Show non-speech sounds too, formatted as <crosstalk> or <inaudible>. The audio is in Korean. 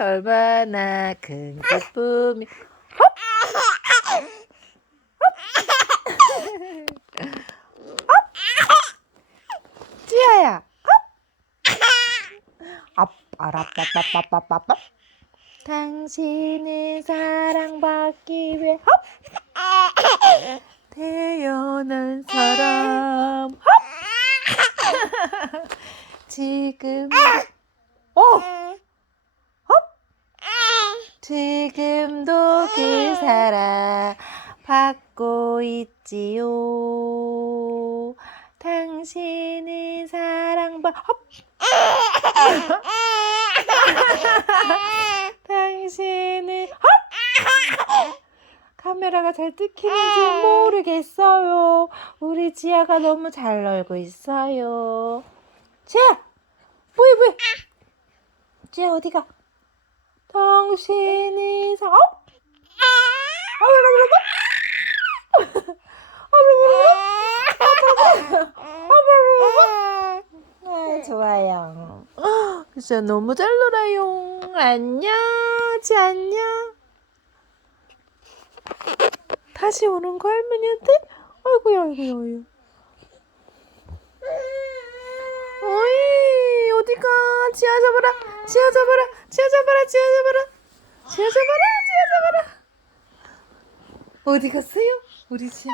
얼마나 큰 기쁨이. 지아야 업! 아라빠빠빠빠빠빠 당신을 사랑받기 위해 헙 태어난 사람 헙 지금 어 지금도 그 사랑 받고 있지요. 당신의 사랑받 헙 <laughs> 당신의 헙 카메라가 잘 찍히는지 모르겠어요. 우리 지아가 너무 잘 놀고 있어요. 지아, 뭐해 뭐해? 지아 어디가? 당신이 사, 어? 아, 좋아요. 진짜 너무 잘 놀아요. 안녕, 지 안녕. 다시 오는 거 할머니한테? 아이고야, 아이고야, 아이고. 어이, 어디가? 지아 잡아라, 지아 잡아라, 지아 잡아라, 지아 잡아라. 지아 잡아라, 지아 잡아라. 어디 갔어요? 우리 지아.